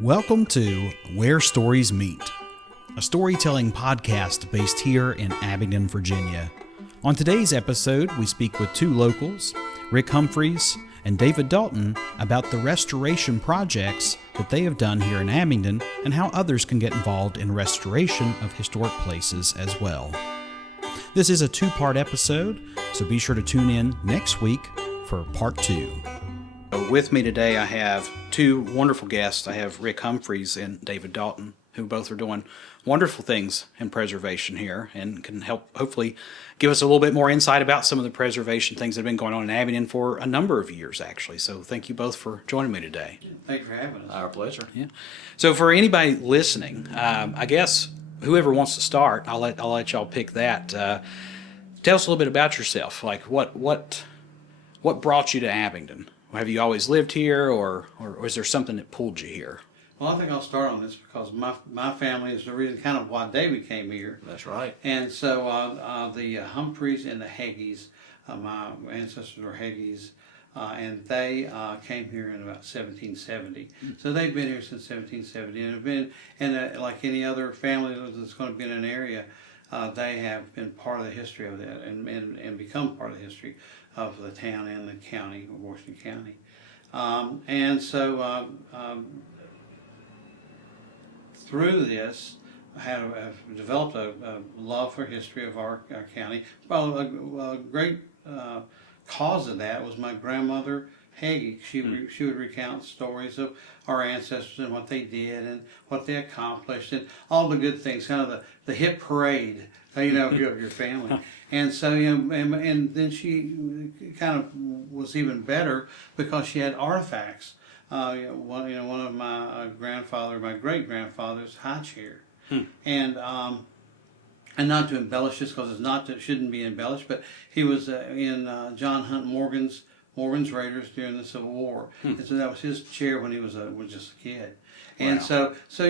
Welcome to Where Stories Meet, a storytelling podcast based here in Abingdon, Virginia. On today's episode, we speak with two locals, Rick Humphries and David Dalton, about the restoration projects that they have done here in Abingdon and how others can get involved in restoration of historic places as well. This is a two-part episode, so be sure to tune in next week for part 2. With me today, I have two wonderful guests. I have Rick Humphries and David Dalton, who both are doing wonderful things in preservation here and can help hopefully give us a little bit more insight about some of the preservation things that have been going on in Abingdon for a number of years, actually. So thank you both for joining me today. Thanks for having us. Our pleasure. Yeah. So for anybody listening, I guess whoever wants to start, I'll let y'all pick that. Tell us a little bit about yourself. Like what brought you to Abingdon? Have you always lived here, or is there something that pulled you here? Well, I think I'll start on this because my family is the reason kind of why David came here. That's right. And so the Humphries and the Heggies, my ancestors were Heggies, and they came here in about 1770. So they've been here since 1770 and have been, and like any other family that's going to be in an area, they have been part of the history of that and become part of the history of the town and the county, Washington County. And so through this, I've developed a love for history of our county. Well, a great cause of that was my grandmother, Heggie. She would recount stories of our ancestors and what they did and what they accomplished and all the good things, kind of the hit parade, of your family. And so, and then she kind of was even better because she had artifacts. One of my my great grandfather's high chair, and not to embellish this because it shouldn't be embellished, but he was in John Hunt Morgan's Raiders during the Civil War, and so that was his chair when he was just a kid. And wow. so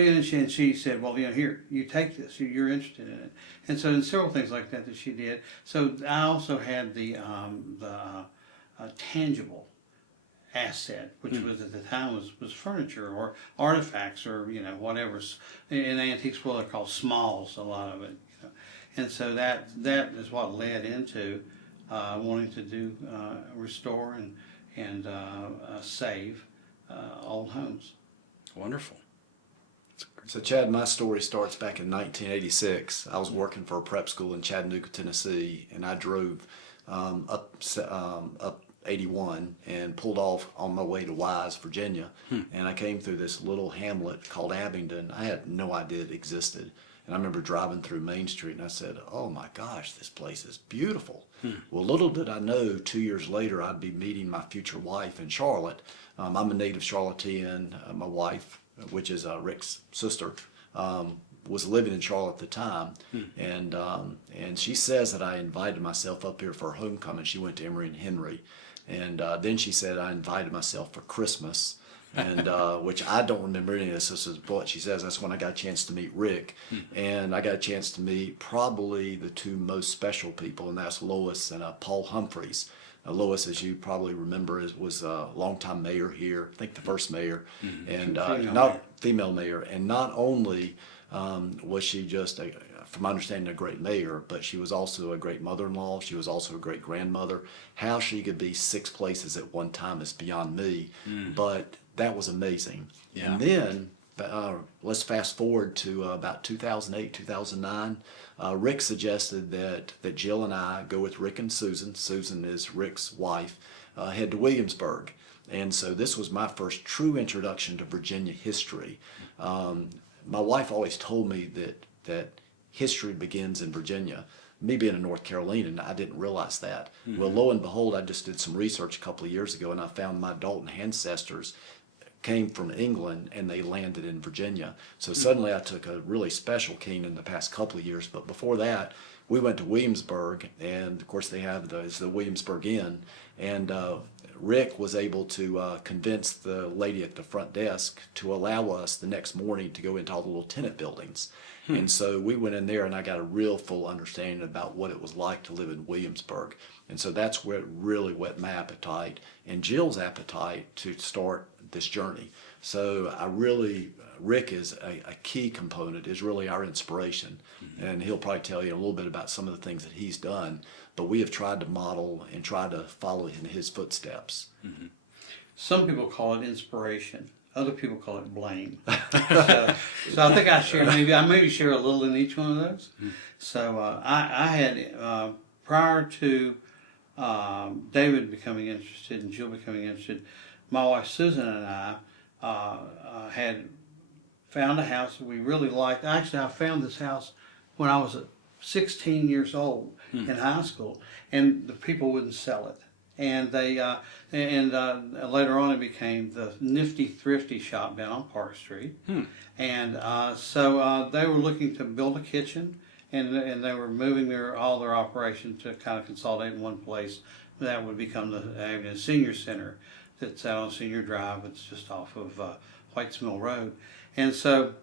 she said, well, here, you take this. You're interested in it. And so in several things like that she did. So I also had the tangible asset, which was at the time was furniture or artifacts or whatever. In antiques, well, they're called smalls, a lot of it. And so that is what led into wanting to do restore and save old homes. Wonderful. So Chad, my story starts back in 1986. I was working for a prep school in Chattanooga, Tennessee, and I drove up 81 and pulled off on my way to Wise, Virginia. And I came through this little hamlet called Abingdon. I had no idea it existed. And I remember driving through Main Street and I said, oh my gosh, this place is beautiful. Well, little did I know 2 years later I'd be meeting my future wife in Charlotte. I'm a native Charlottean. My wife, which is Rick's sister, was living in Charlotte at the time. And she says that I invited myself up here for her homecoming. She went to Emory and Henry. And then she said I invited myself for Christmas. And which I don't remember any of this, but she says that's when I got a chance to meet Rick, and I got a chance to meet probably the two most special people, and that's Lois and Paul Humphries. Lois, as you probably remember, was a longtime mayor here, I think the first mayor, and female mayor, and not only was she just from my understanding, a great mayor, but she was also a great mother-in-law. She was also a great grandmother. How she could be 6 places at one time is beyond me, but that was amazing. Yeah. And then let's fast forward to about 2008, 2009. Rick suggested that Jill and I go with Rick and Susan. Susan is Rick's wife. Head to Williamsburg. And so this was my first true introduction to Virginia history. My wife always told me that history begins in Virginia. Me being in North Carolina, I didn't realize that. Well, lo and behold, I just did some research a couple of years ago, and I found my Dalton ancestors came from England and they landed in Virginia. So suddenly I took a really special keen in the past couple of years. But before that, we went to Williamsburg, and of course they have the Williamsburg Inn. And Rick was able to convince the lady at the front desk to allow us the next morning to go into all the little tenant buildings. And so we went in there and I got a real full understanding about what it was like to live in Williamsburg. And so that's where it really whet my appetite and Jill's appetite to start this journey. So I really, Rick is a key component, is really our inspiration. And he'll probably tell you a little bit about some of the things that he's done, but we have tried to model and try to follow in his footsteps. Some people call it inspiration. Other people call it blame. So I think I maybe share a little in each one of those. So I had, prior to David becoming interested and Jill becoming interested, my wife Susan and I had found a house that we really liked. Actually, I found this house when I was 16 years old in high school, and the people wouldn't sell it. And they later on it became the Nifty Thrifty shop down on Park Street. And so they were looking to build a kitchen, and they were moving all their operations to kind of consolidate in one place. That would become the Abingdon Senior Center that's out on Senior Drive. It's just off of Whites Mill Road. And so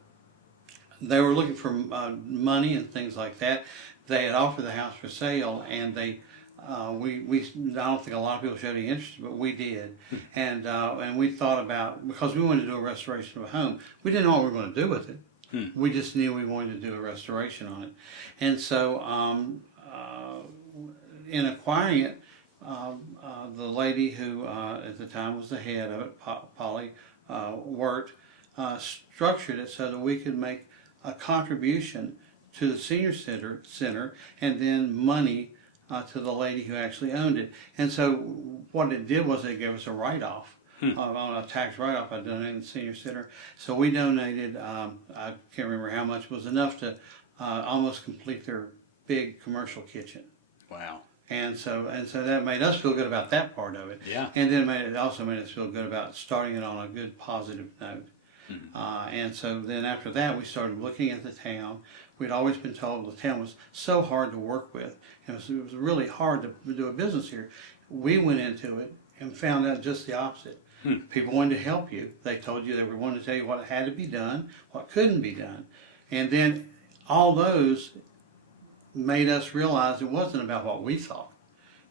they were looking for money and things like that. They had offered the house for sale, and they I don't think a lot of people showed any interest, but we did. And we thought about, because we wanted to do a restoration of a home, we didn't know what we were going to do with it. We just knew we wanted to do a restoration on it. And so in acquiring it, the lady who at the time was the head of it, Polly Wirt, structured it so that we could make a contribution to the senior center and then money to the lady who actually owned it. And so what it did was it gave us a write-off, on a tax write-off by donating the senior center. So we donated, I can't remember how much, was enough to almost complete their big commercial kitchen. Wow. And so that made us feel good about that part of it. Yeah. And then it also made us feel good about starting it on a good positive note. And so then after that, we started looking at the town. We'd always been told the town was so hard to work with. It was really hard to do a business here. We went into it and found out just the opposite. People wanted to help you. They told you, they wanted to tell you what had to be done, what couldn't be done. And then all those made us realize it wasn't about what we thought.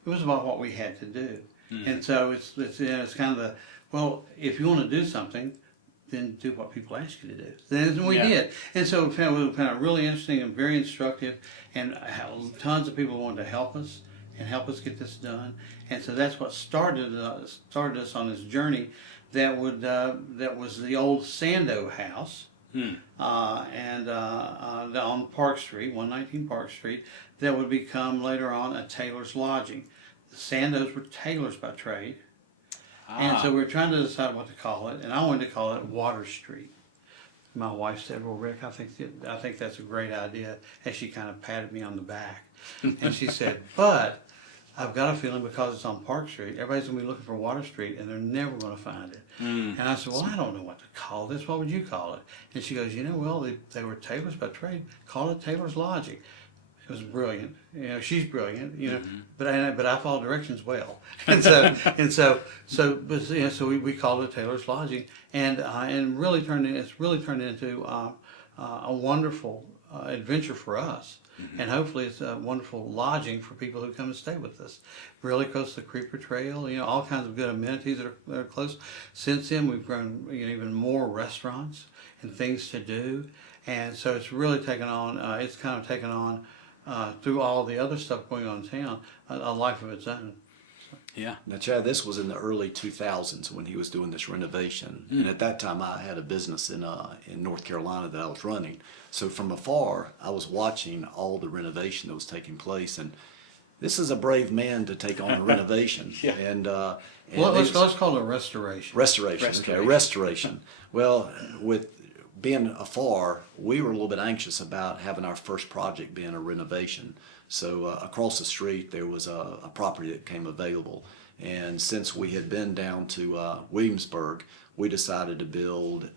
It was about what we had to do. And so it's kind of well, if you want to do something, then do what people ask you to do. And we did. And so we found it really interesting and very instructive, and tons of people wanted to help us and get this done. And so that's what started us on this journey that was the old Sando house. And on Park Street, 119 Park Street, that would become later on a tailor's lodging. The Sandos were tailors by trade. And so we were trying to decide what to call it, and I wanted to call it Water Street. My wife said, "Well, Rick, I think that's a great idea," as she kind of patted me on the back. And she said, "But I've got a feeling because it's on Park Street, everybody's going to be looking for Water Street, and they're never going to find it." And I said, "Well, I don't know what to call this. What would you call it?" And she goes, "Well, they were tailors by trade. Call it Tailor's Lodging." It was brilliant. She's brilliant. But I follow directions well, and so we called it Tailor's Lodging, and it's really turned into a wonderful adventure for us, and hopefully it's a wonderful lodging for people who come and stay with us. Really close to the Creeper Trail, all kinds of good amenities that are close. Since then, we've grown even more restaurants and things to do, and so it's really taken on. It's kind of taken on. Through all the other stuff going on in town, a life of its own. Yeah. Now, Chad, this was in the early 2000s when he was doing this renovation. And at that time, I had a business in North Carolina that I was running. So from afar, I was watching all the renovation that was taking place. And this is a brave man to take on a renovation. And let's call it a restoration. Restoration. Okay, restoration. Well, with being afar, we were a little bit anxious about having our first project being a renovation. So across the street, there was a property that came available. And since we had been down to Williamsburg, we decided to build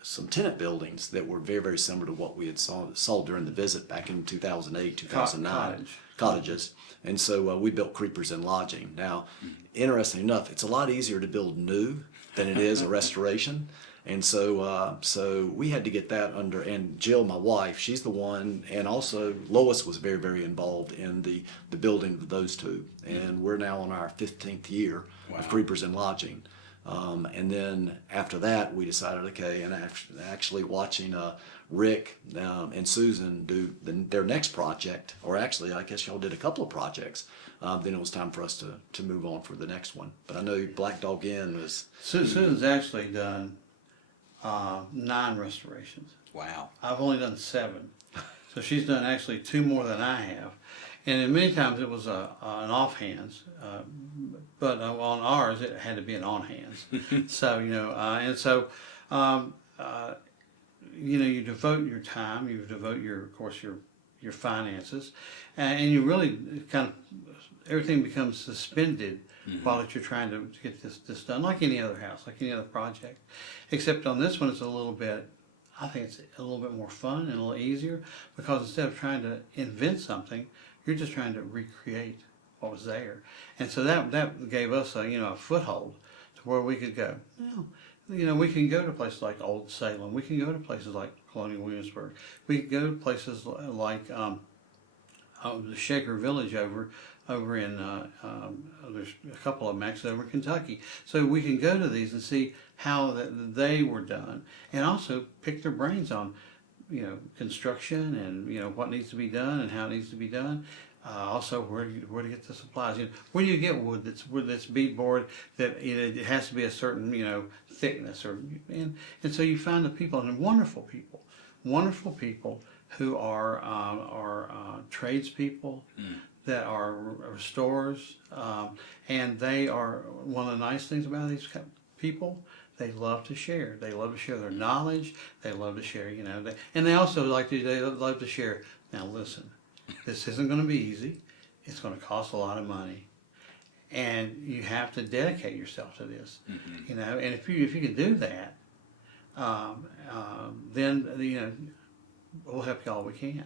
some tenant buildings that were very, very similar to what we had saw during the visit back in 2008, 2009. Cottages. And so we built Creepers and Lodging. Now, interesting enough, it's a lot easier to build new than it is a restoration. And so we had to get that under, and Jill, my wife, she's the one, and also Lois was very, very involved in the building of those two. And we're now on our 15th year of Creepers and Lodging. And then after that, we decided, okay, and actually watching Rick and Susan do their next project, or actually, I guess y'all did a couple of projects. Then it was time for us to move on for the next one. But I know Black Dog Inn was... Susan's actually done 9 restorations. Wow. I've only done 7. So she's done actually 2 more than I have. And many times it was an offhands, but on ours it had to be an on-hands. So, you devote your time, you devote your finances, and you really kind of, everything becomes suspended while you're trying to get this done, like any other house, like any other project. Except on this one, it's I think it's a little bit more fun and a little easier, because instead of trying to invent something, you're just trying to recreate what was there. And so that gave us a foothold to where we could go. Well, we can go to places like Old Salem. We can go to places like Colonial Williamsburg. We can go to places like the Shaker Village over in there's a couple of them actually over in Kentucky. So we can go to these and see how they were done, and also pick their brains on construction and what needs to be done and how it needs to be done. Also, where to get the supplies. Where do you get wood that's beadboard that it has to be a certain thickness, and so you find the people, and wonderful people who are tradespeople that are restorers, and they are, one of the nice things about these people, they love to share. They love to share their knowledge. They love to share, and they also they love to share. Now listen, this isn't going to be easy. It's going to cost a lot of money, and you have to dedicate yourself to this. And if you can do that, then we'll help you all we can.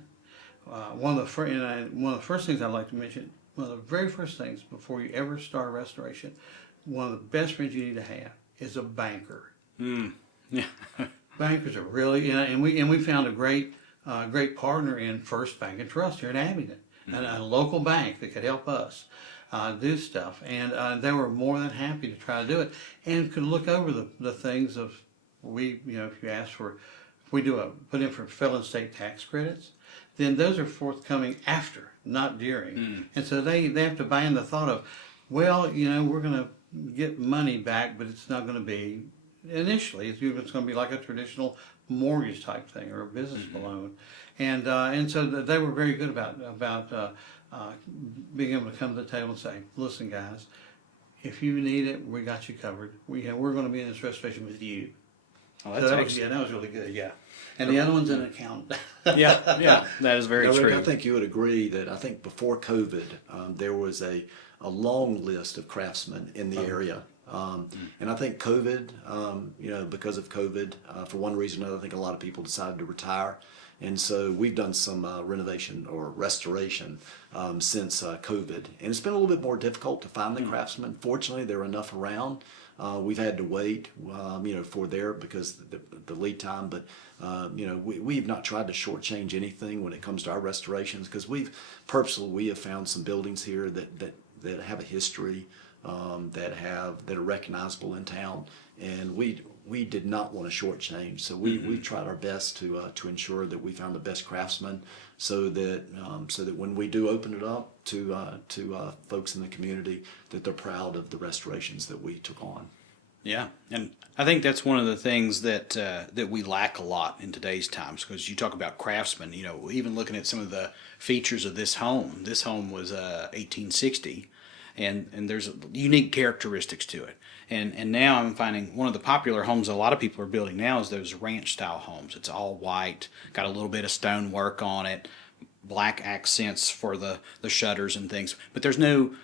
One of the first things I'd like to mention, one of the very first things before you ever start a restoration, one of the best friends you need to have is a banker. Yeah. Bankers are really, and we found a great partner in First Bank and Trust here in Abingdon, and a local bank that could help us do stuff, and they were more than happy to try to do it, and could look over the things of if you ask for, if we put in for federal and state tax credits, then those are forthcoming after, not during, and so they have to buy in the thought of, well, we're going to get money back, but it's not going to be initially. It's going to be like a traditional mortgage type thing or a business loan, and so they were very good about being able to come to the table and say, listen, guys, if you need it, we got you covered. We're going to be in this restoration with you. Oh, so that was really good. Yeah, and the other one's an accountant. yeah, that is very true. Rick, I think you would agree that I think before COVID, there was a long list of craftsmen in the area. And I think COVID, because of COVID, for one reason or another, I think a lot of people decided to retire. And so we've done some renovation or restoration since COVID. And it's been a little bit more difficult to find the craftsmen. Fortunately, there are enough around. We've had to wait, for because the lead time. But, we've not tried to shortchange anything when it comes to our restorations, because we have found some buildings here that have a history, that are recognizable in town, and we did not want to shortchange. So we tried our best to ensure that we found the best craftsmen, so that when we do open it up to folks in the community, that they're proud of the restorations that we took on. Yeah, and I think that's one of the things that we lack a lot in today's times, because you talk about craftsmen. Even looking at some of the features of this home. This home was 1860. And there's unique characteristics to it. And now I'm finding one of the popular homes a lot of people are building now is those ranch-style homes. It's all white, got a little bit of stonework on it, black accents for the shutters and things. But there's no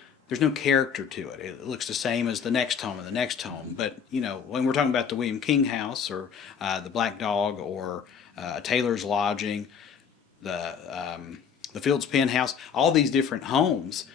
character to it. It looks the same as the next home and the next home. But, when we're talking about the William King House or the Black Dog or Taylor's Lodging, the Fields Pen House, all these different homes,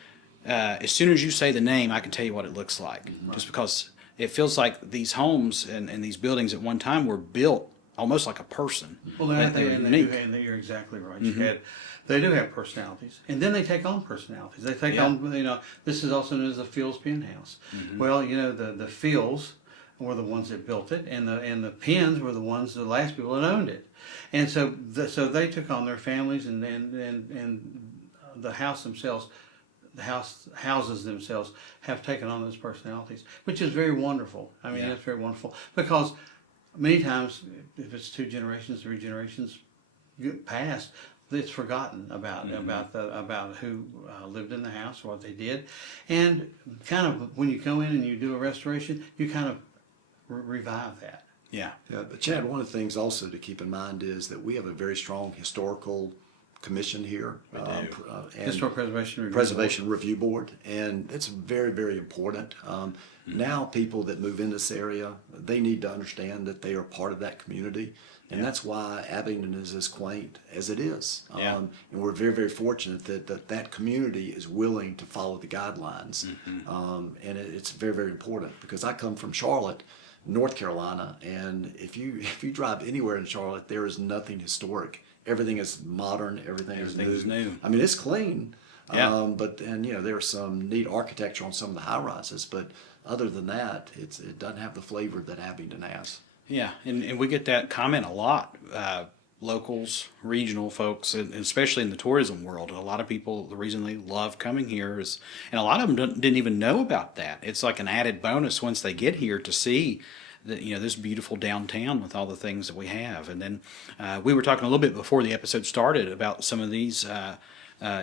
as soon as you say the name, I can tell you what it looks like. Right. Just because it feels like these homes and these buildings at one time were built almost like a person. Well, you're exactly right. They do have personalities, and then they take on personalities. They take on, this is also known as the Fields Pen House. Well, the Fields were the ones that built it, and the Penns were the last people that owned it, and so they took on their families, and the houses themselves have taken on those personalities, which is very wonderful. I mean, it's very wonderful, because many times, if it's 2 generations, 3 generations past, it's forgotten about who lived in the house or what they did, and kind of when you go in and you do a restoration, you kind of revive that. Yeah, but Chad, one of the things also to keep in mind is that we have a very strong historical commission here. We do. And Historic Preservation Review Board, and it's very, very important. Now people that move in this area, they need to understand that they are part of that community, and that's why Abingdon is as quaint as it is. And we're very, very fortunate that community is willing to follow the guidelines. And it's very, very important, because I come from Charlotte, North Carolina, and if you drive anywhere in Charlotte, there is nothing historic. Everything is modern. Everything is new. I mean, it's clean. But there's some neat architecture on some of the high rises, but other than that, it doesn't have the flavor that Abingdon has. Yeah, and we get that comment a lot. Locals, regional folks, and especially in the tourism world, a lot of people, the reason they love coming here is, and a lot of them didn't even know about that. It's like an added bonus once they get here to see that, this beautiful downtown with all the things that we have. And then we were talking a little bit before the episode started about some of these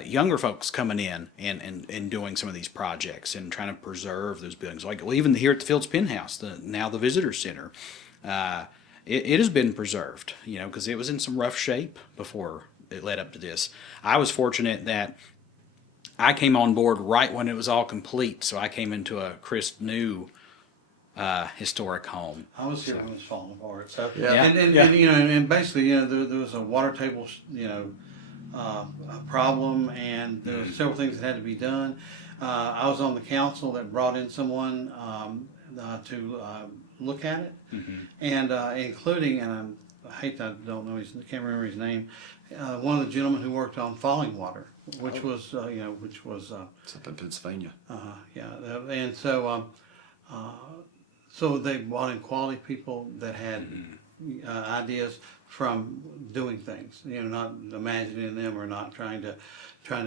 younger folks coming in and doing some of these projects and trying to preserve those buildings. Like, well, even here at the Fields Pen House, now the Visitor Center, it has been preserved, because it was in some rough shape before it led up to this. I was fortunate that I came on board right when it was all complete, so I came into a crisp new historic home. I was here when it was falling apart. So and and basically, there was a water table, a problem, and there were several things that had to be done. I was on the council that brought in someone to look at it, and including, and I don't know can't remember his name, one of the gentlemen who worked on Falling Water, which was It's up in Pennsylvania. And so so they brought in quality people that had ideas from doing things, not imagining them or not trying to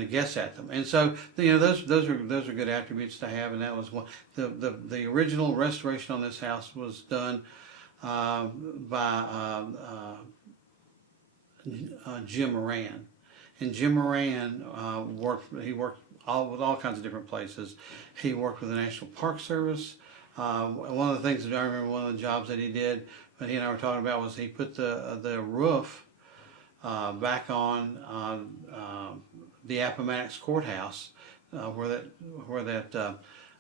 guess at them. And so those are good attributes to have. And that was one. The original restoration on this house was done by Jim Moran, and Jim Moran worked with all kinds of different places. He worked with the National Park Service. One of the things that I remember, one of the jobs that he did, when he and I were talking about, was he put the roof back on the Appomattox Courthouse, where that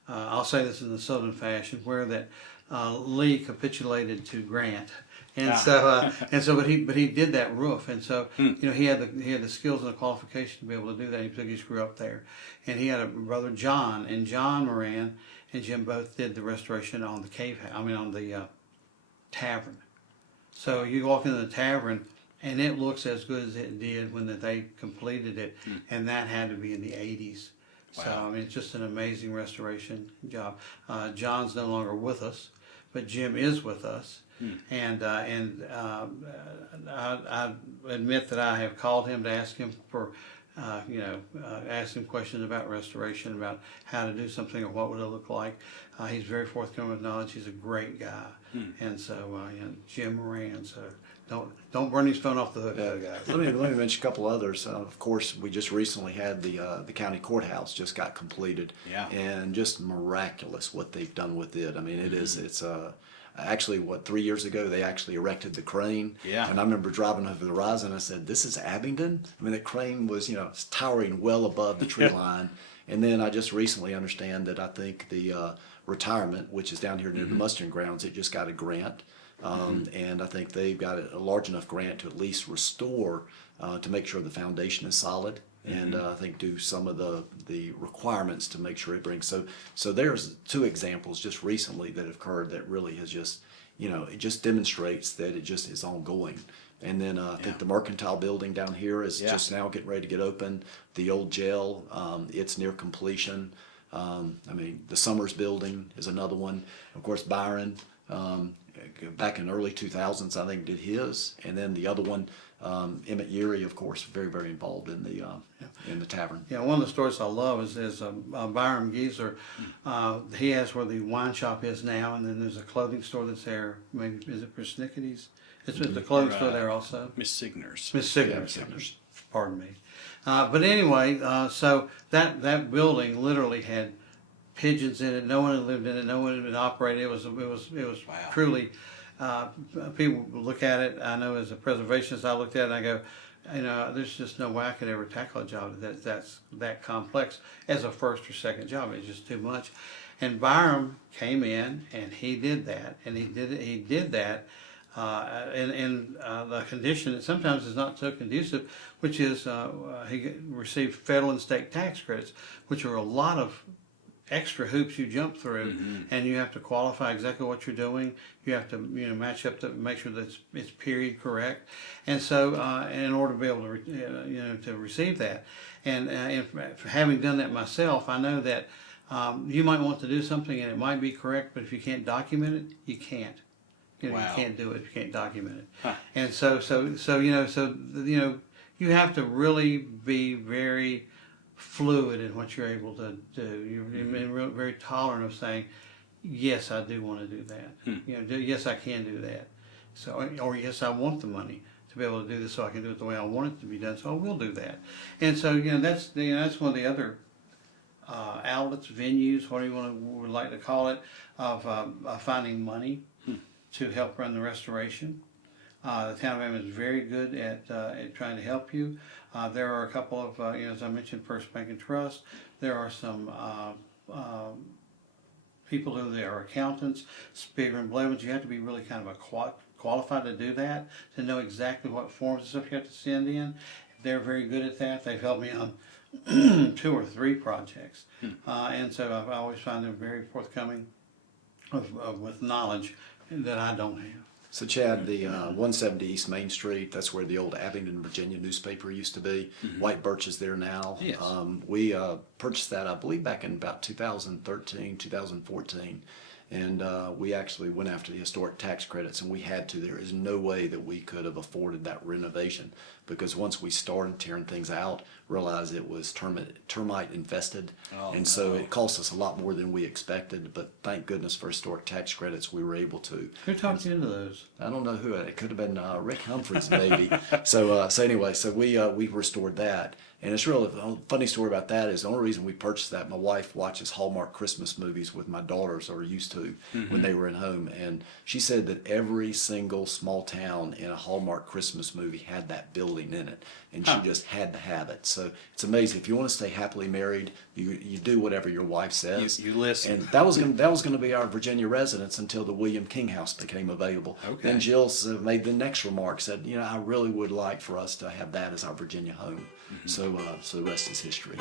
I'll say this in the Southern fashion, where that Lee capitulated to Grant, and but he did that roof, and so he had the skills and the qualification to be able to do that. He just grew up there, and he had a brother John, and John Moran and Jim both did the restoration on the on the tavern. So you walk into the tavern, and it looks as good as it did when they completed it, and that had to be in the 80s. Wow. So it's just an amazing restoration job. John's no longer with us, but Jim is with us, and I admit that I have called him to ask him for. Ask him questions about restoration, about how to do something or what would it look like. He's very forthcoming with knowledge. He's a great guy, and so Jim Moran. So don't burn his phone off the hook, guys. Let me mention a couple others. Of course, we just recently had the county courthouse just got completed, and just miraculous what they've done with it. I mean, it's actually, 3 years ago, they actually erected the crane. Yeah. And I remember driving over the horizon, I said, this is Abingdon? I mean, the crane was, towering well above the tree line. And then I just recently understand that I think the retirement, which is down here near the mustering grounds, it just got a grant. And I think they've got a large enough grant to at least restore, to make sure the foundation is solid. And I think do some of the requirements to make sure it brings. So there's 2 examples just recently that have occurred that really has just, it just demonstrates that it just is ongoing. And then I think the Mercantile building down here is just now getting ready to get open. The old jail, it's near completion. The Summers building is another one. Of course, Byron. back in the early 2000s, I think, did his, and then the other one, Emmett Yeary, of course, very, very involved in the tavern. Yeah, one of the stories I love is Byram Geisler. He has where the wine shop is now, and then there's a clothing store that's there. Maybe is it Persnickety's? It's the clothing store there also. Miss Signer's. Miss Signer's. Yeah, Miss Signer's. Pardon me. But anyway, so that building literally had pigeons in it. No one had lived in it. No one had operated. It was Wow. truly. People look at it. I know as a preservationist, I looked at it and I go, there's just no way I could ever tackle a job that's that complex as a first or second job. It's just too much. And Byram came in and he did that, and he did that in the condition that sometimes is not so conducive, which is he received federal and state tax credits, which are a lot of extra hoops you jump through, and you have to qualify exactly what you're doing. You have to match up to make sure that it's period correct, and so in order to be able to to receive that, and having done that myself, I know that you might want to do something and it might be correct, but if you can't document it, you can't. Wow. You can't do it if you can't document it. Huh. And you have to really be very fluid in what you're able to do. You're very tolerant of saying, yes, I do want to do that. Yes, I can do that. So, or yes, I want the money to be able to do this, so I can do it the way I want it to be done. So I will do that. And so that's one of the other outlets, venues, whatever you would like to call it, of finding money to help run the restoration. The town of Abingdon is very good at trying to help you. There are a couple of, as I mentioned, First Bank and Trust. There are some people who are accountants, Spear and Blevins. You have to be really kind of qualified to do that, to know exactly what forms and stuff you have to send in. They're very good at that. They've helped me on 2 or 3 projects. And so I always find them very forthcoming with knowledge that I don't have. So Chad, the 170 East Main Street, that's where the old Abingdon, Virginia newspaper used to be. White Birch is there now. Yes. We purchased that, I believe, back in about 2013, 2014. And we actually went after the historic tax credits, and we had to. There is no way that we could have afforded that renovation, because once we started tearing things out, realized it was termite infested, and so it cost us a lot more than we expected. But thank goodness for historic tax credits, we were able to. Who talked you into those? I don't know who. It could have been Rick Humphries, maybe. So anyway, we restored that. And it's really a funny story about that is the only reason we purchased that, my wife watches Hallmark Christmas movies with my daughters, or used to when they were at home. And she said that every single small town in a Hallmark Christmas movie had that building in it. And she just had to have it. So it's amazing. If you want to stay happily married, you do whatever your wife says. You listen. And that was going to be our Virginia residence until the William King House became available. Okay. Then Jill made the next remark, said, I really would like for us to have that as our Virginia home. So the rest is history.